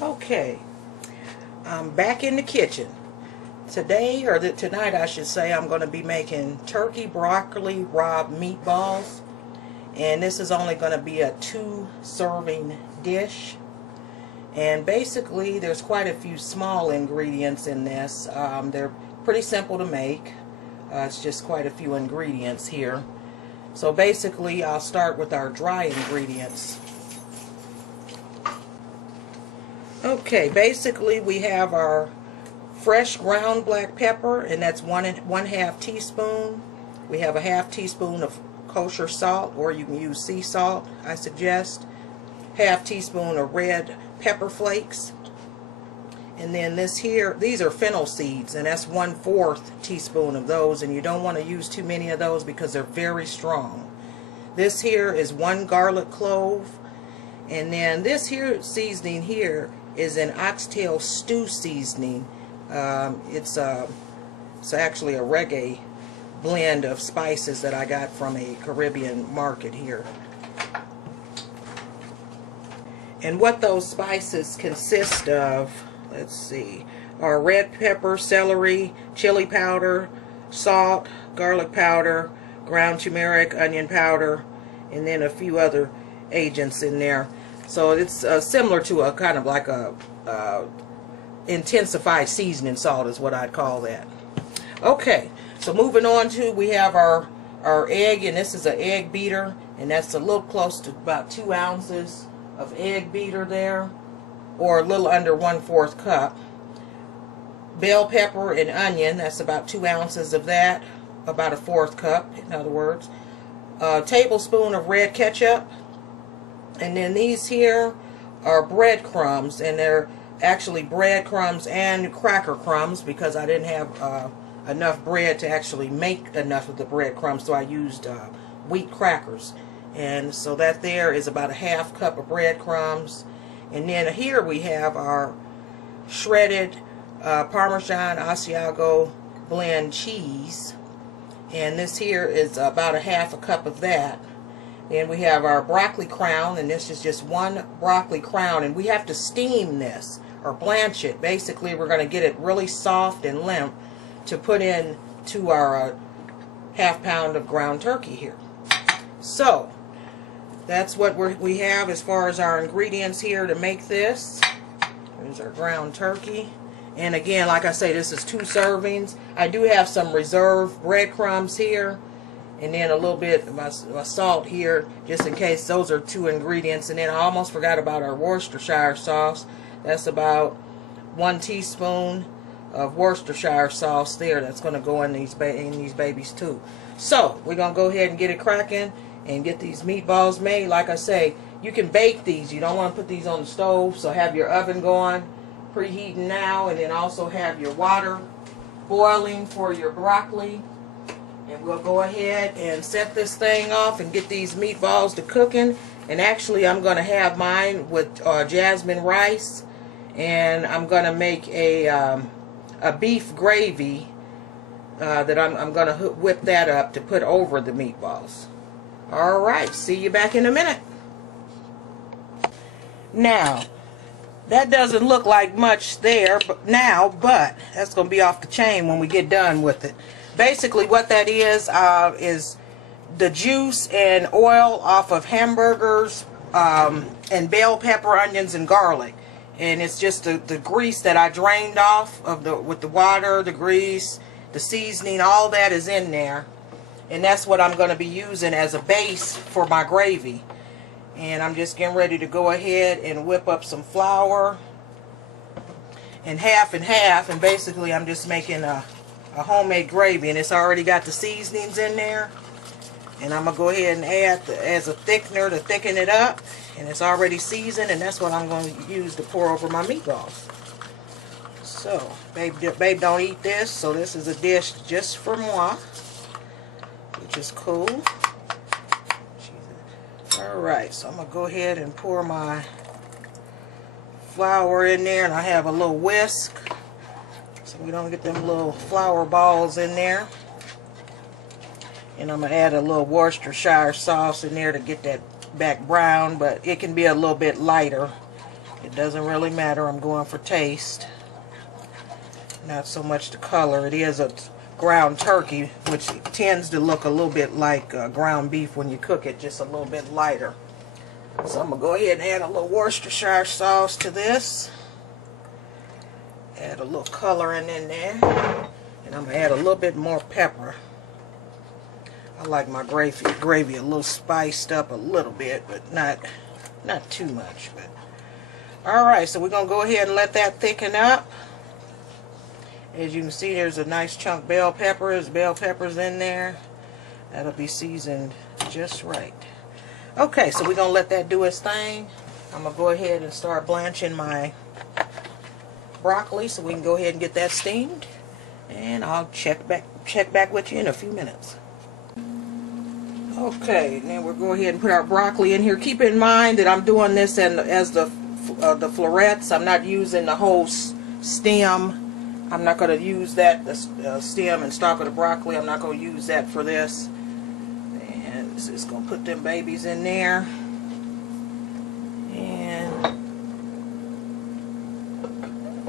Okay, I'm back in the kitchen. Today, or tonight I should say, I'm going to be making turkey broccoli Rabe meatballs. And this is only going to be a 2-serving dish. And basically, there's quite a few small ingredients in this. They're pretty simple to make. It's just quite a few ingredients here. So basically, I'll start with our dry ingredients. Okay, basically we have our fresh ground black pepper, and that's 1/2 teaspoon. We have a 1/2 teaspoon of kosher salt, or you can use sea salt, I suggest. 1/2 teaspoon of red pepper flakes. And then these are fennel seeds, and that's 1/4 teaspoon of those, and you don't want to use too many of those because they're very strong. This here is 1 garlic clove, and then this here seasoning here is an oxtail stew seasoning. It's actually a reggae blend of spices that I got from a Caribbean market here. And what those spices consist of, let's see, are red pepper, celery, chili powder, salt, garlic powder, ground turmeric, onion powder, and then a few other agents in there. So it's similar to a kind of like a intensified seasoning salt is what I'd call that. Okay, so moving on to, we have our egg, and this is an egg beater, and that's a little close to about 2 ounces of egg beater there, or a little under 1/4 cup. Bell pepper and onion, that's about 2 ounces of that, about a 1/4 cup, in other words. A tablespoon of red ketchup. And then these here are breadcrumbs, and they're actually breadcrumbs and cracker crumbs because I didn't have enough bread to actually make enough of the breadcrumbs, so I used wheat crackers. And so that there is about a 1/2 cup of breadcrumbs. And then here we have our shredded Parmesan Asiago blend cheese, and this here is about a 1/2 cup of that. Then we have our broccoli crown, and this is just 1 broccoli crown, and we have to steam this or blanch it. Basically, we're going to get it really soft and limp to put in to our 1/2 pound of ground turkey here. So that's what we have as far as our ingredients here to make this. There's our ground turkey. And again, like I say, this is 2 servings. I do have some reserve breadcrumbs here, and then a little bit of my salt here, just in case. Those are 2 ingredients. And then I almost forgot about our Worcestershire sauce. That's about 1 teaspoon of Worcestershire sauce there. That's going to go in these babies too. So we're going to go ahead and get it cracking and get these meatballs made. Like I say, you can bake these. You don't want to put these on the stove, so have your oven going, preheating now, and then also have your water boiling for your broccoli. And we'll go ahead and set this thing off and get these meatballs to cooking. And actually, I'm going to have mine with jasmine rice, and I'm going to make a beef gravy that I'm going to whip that up to put over the meatballs. Alright, see you back in a minute. Now, that doesn't look like much there but that's going to be off the chain when we get done with it. Basically what that is the juice and oil off of hamburgers and bell pepper, onions, and garlic. And it's just the grease that I drained off of with the water, the grease, the seasoning, all that is in there. And that's what I'm going to be using as a base for my gravy. And I'm just getting ready to go ahead and whip up some flour and half, and basically I'm just making a homemade gravy, and it's already got the seasonings in there. And I'm going to go ahead and add as a thickener to thicken it up, and it's already seasoned, and that's what I'm going to use to pour over my meatballs. So, babe don't eat this, so this is a dish just for moi, which is cool. Alright, so I'm going to go ahead and pour my flour in there, and I have a little whisk so we don't get them little flour balls in there. And I'm going to add a little Worcestershire sauce in there to get that back brown, but it can be a little bit lighter It doesn't really matter. I'm going for taste, not so much the color. It is a ground turkey, which tends to look a little bit like ground beef when you cook it, just a little bit lighter. So I'm going to go ahead and add a little Worcestershire sauce to this. Add a little coloring in there. And I'm going to add a little bit more pepper. I like my gravy a little spiced up a little bit, but not too much. But alright, so we're going to go ahead and let that thicken up. As you can see, there's a nice chunk bell peppers in there. That'll be seasoned just right. Okay, so we're going to let that do its thing. I'm going to go ahead and start blanching my broccoli so we can go ahead and get that steamed. And I'll check back with you in a few minutes. Okay, and then we'll go ahead and put our broccoli in here. Keep in mind that I'm doing this as the florets. I'm not using the whole stem. I'm not going to use that, the stem and stalk of the broccoli. I'm not going to use that for this. And just going to put them babies in there. And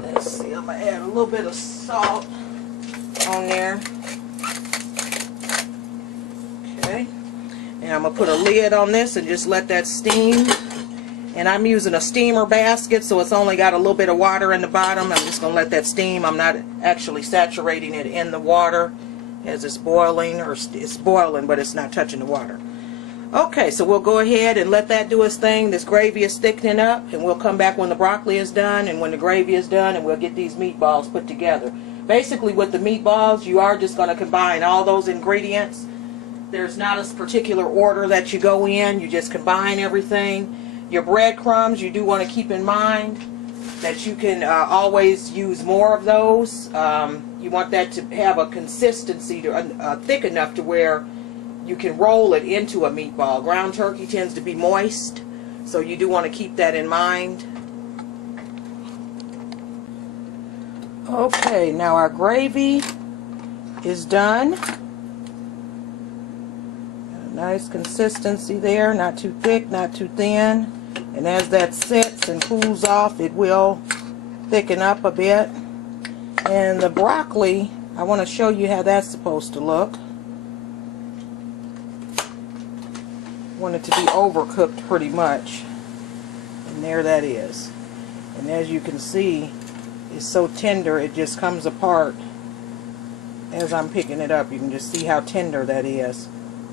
let's see, I'm going to add a little bit of salt on there. Okay. And I'm going to put a lid on this and just let that steam. And I'm using a steamer basket, so it's only got a little bit of water in the bottom. I'm just going to let that steam. I'm not actually saturating it in the water as it's boiling, or it's boiling, but it's not touching the water. Okay, so we'll go ahead and let that do its thing. This gravy is thickening up, and we'll come back when the broccoli is done and when the gravy is done, and we'll get these meatballs put together. Basically, with the meatballs, you are just going to combine all those ingredients. There's not a particular order that you go in. You just combine everything. Your breadcrumbs, you do want to keep in mind that you can always use more of those. You want that to have a consistency thick enough to where you can roll it into a meatball. Ground turkey tends to be moist, so you do want to keep that in mind. Okay, now our gravy is done. Nice consistency there, not too thick, not too thin. And as that sets and cools off, it will thicken up a bit. And the broccoli, I want to show you how that's supposed to look. I want it to be overcooked pretty much. And there that is. And as you can see, it's so tender it just comes apart. As I'm picking it up, you can just see how tender that is.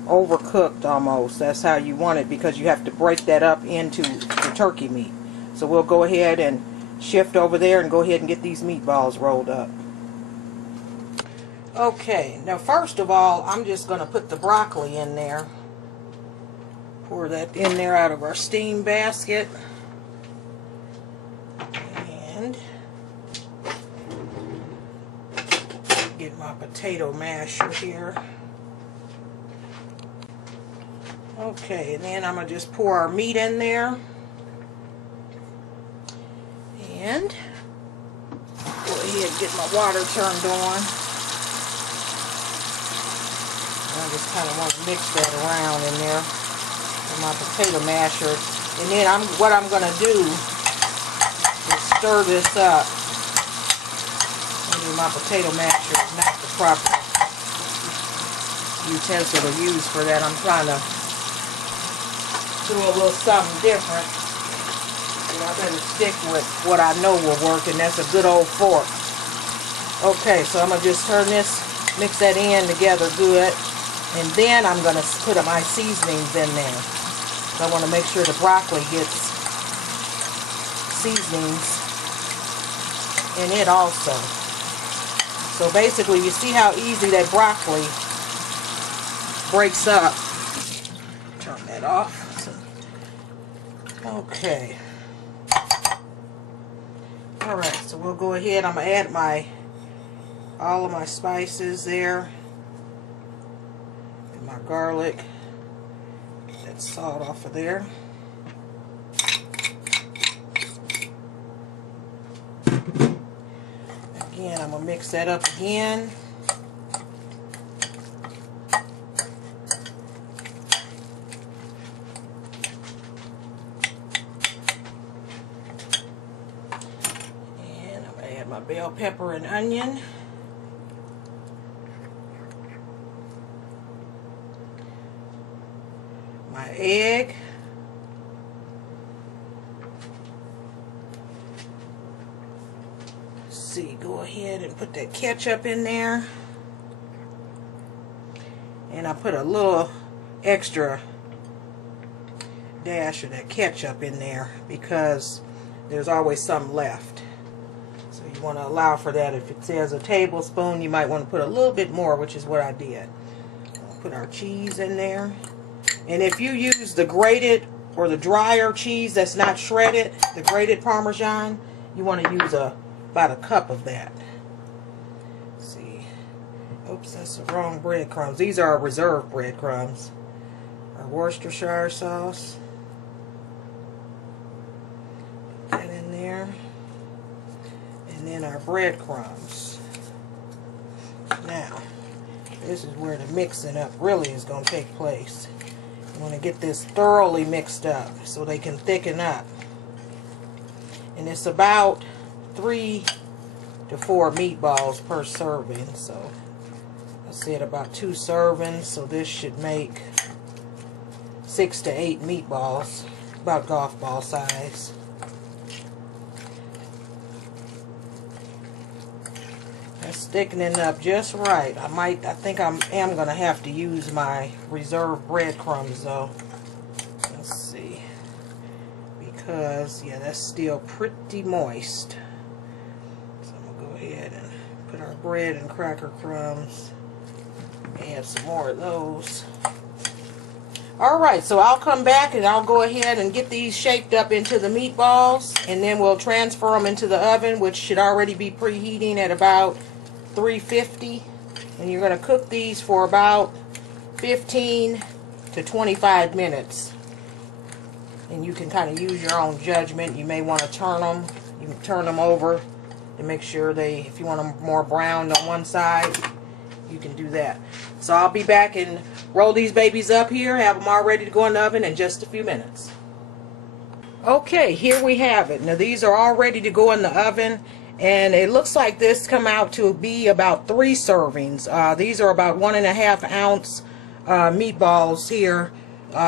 Overcooked almost. That's how you want it, because you have to break that up into the turkey meat. So we'll go ahead and shift over there and go ahead and get these meatballs rolled up. Okay, now first of all, I'm just going to put the broccoli in there. Pour that in there out of our steam basket. And get my potato masher here. Okay, and then I'm going to just pour our meat in there. And go ahead and get my water turned on. I just kind of want to mix that around in there with my potato masher. And then what I'm going to do is stir this up. Maybe my potato masher is not the proper utensil to use for that. I'm trying to do a little something different. And I better stick with what I know will work, and that's a good old fork. Okay, so I'm going to just turn this, mix that in together good, and then I'm going to put my seasonings in there. So I want to make sure the broccoli gets seasonings in it also. So basically, you see how easy that broccoli breaks up. Turn that off. Okay. Alright, so we'll go ahead. I'm going to add all of my spices there. And my garlic. Get that salt off of there. Again, I'm going to mix that up again. my bell pepper and onion. My egg. Let's see, go ahead and put that ketchup in there. And I put a little extra dash of that ketchup in there because there's always some left. So you want to allow for that. If it says a tablespoon, you might want to put a little bit more, which is what I did. I'll put our cheese in there. And if you use the grated or the drier cheese that's not shredded, the grated Parmesan, you want to use about a cup of that. Let's see. Oops, that's the wrong breadcrumbs. These are our reserve breadcrumbs. Our Worcestershire sauce. Put that in there. And then our breadcrumbs. Now, this is where the mixing up really is going to take place. You want to get this thoroughly mixed up so they can thicken up. And it's about 3 to 4 meatballs per serving. So I said about 2 servings, so this should make 6 to 8 meatballs, about golf ball size. That's thickening up just right. I think I am going to have to use my reserve breadcrumbs though. Let's see. Because, yeah, that's still pretty moist. So I'm going to go ahead and put our bread and cracker crumbs. Add some more of those. Alright, so I'll come back and I'll go ahead and get these shaped up into the meatballs. And then we'll transfer them into the oven, which should already be preheating at about 350, and you're going to cook these for about 15 to 25 minutes. And you can kind of use your own judgment. You may want to turn them. You can turn them over to make sure if you want them more browned on one side, you can do that. So I'll be back and roll these babies up here, have them all ready to go in the oven in just a few minutes. Okay, here we have it. Now these are all ready to go in the oven. And it looks like this come out to be about 3 servings. These are about 1.5 ounce meatballs here.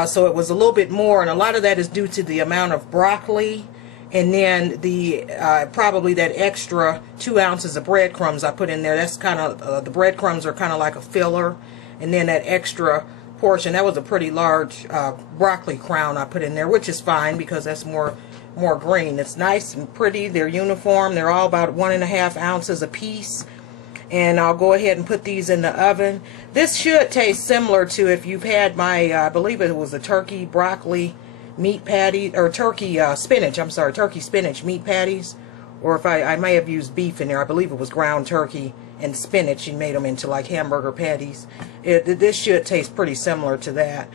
So it was a little bit more, and a lot of that is due to the amount of broccoli, and then the probably that extra 2 ounces of breadcrumbs I put in there. That's kind of the breadcrumbs are kind of like a filler, and then that extra portion, that was a pretty large broccoli crown I put in there, which is fine because that's more green. It's nice and pretty. They're uniform. They're all about 1.5 ounces a piece. And I'll go ahead and put these in the oven. This should taste similar to if you've had my, I believe it was a turkey broccoli meat patty, or turkey spinach, I'm sorry, turkey spinach meat patties. Or if I may have used beef in there. I believe it was ground turkey and spinach and made them into like hamburger patties. This should taste pretty similar to that.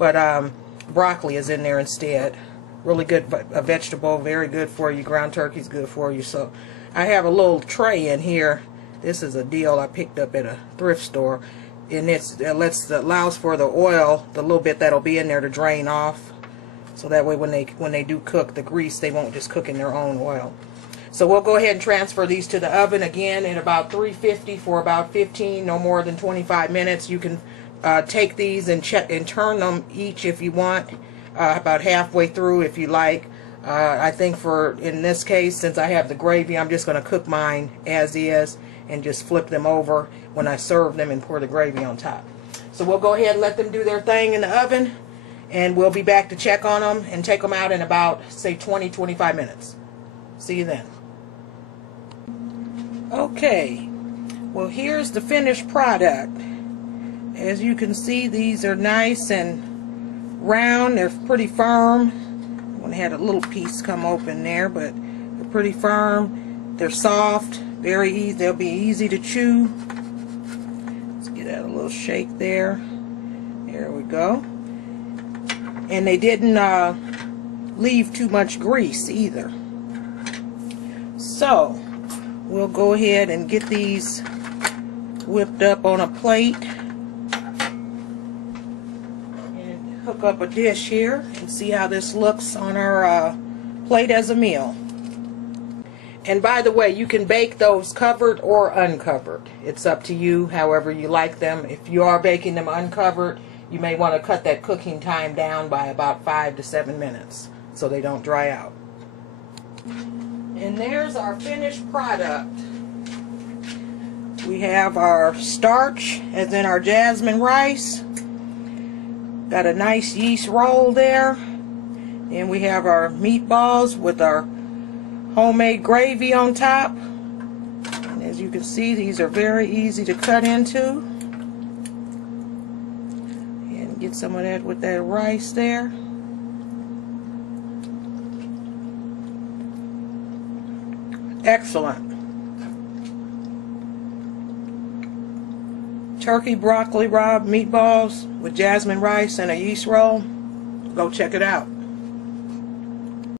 But broccoli is in there instead. Really good vegetable, very good for you. Ground turkey's good for you. So I have a little tray in here. This is a deal I picked up at a thrift store, and it allows for the oil, the little bit that'll be in there, to drain off. So that way when they do cook the grease, they won't just cook in their own oil. So we'll go ahead and transfer these to the oven again at about 350 for about 15, no more than 25 minutes. You can take these and check and turn them each if you want. About halfway through if you like. I think in this case, since I have the gravy, I'm just going to cook mine as is and just flip them over when I serve them and pour the gravy on top. So we'll go ahead and let them do their thing in the oven, and we'll be back to check on them and take them out in about, say, 20-25 minutes. See you then. Okay, well, here's the finished product. As you can see, these are nice and round. They're pretty firm. I had a little piece come open there, but they're pretty firm. They're soft, very easy. They'll be easy to chew. Let's give that a little shake there. There we go. And they didn't leave too much grease either. So we'll go ahead and get these whipped up on a plate. Hook up a dish here and see how this looks on our plate as a meal. And by the way, you can bake those covered or uncovered. It's up to you, however you like them. If you are baking them uncovered, you may want to cut that cooking time down by about 5 to 7 minutes so they don't dry out. And there's our finished product. We have our starch, as in our jasmine rice. Got a nice yeast roll there. And we have our meatballs with our homemade gravy on top. And as you can see, these are very easy to cut into. And get some of that with that rice there. Excellent. Turkey, broccoli, Rabe meatballs with jasmine rice and a yeast roll. Go check it out.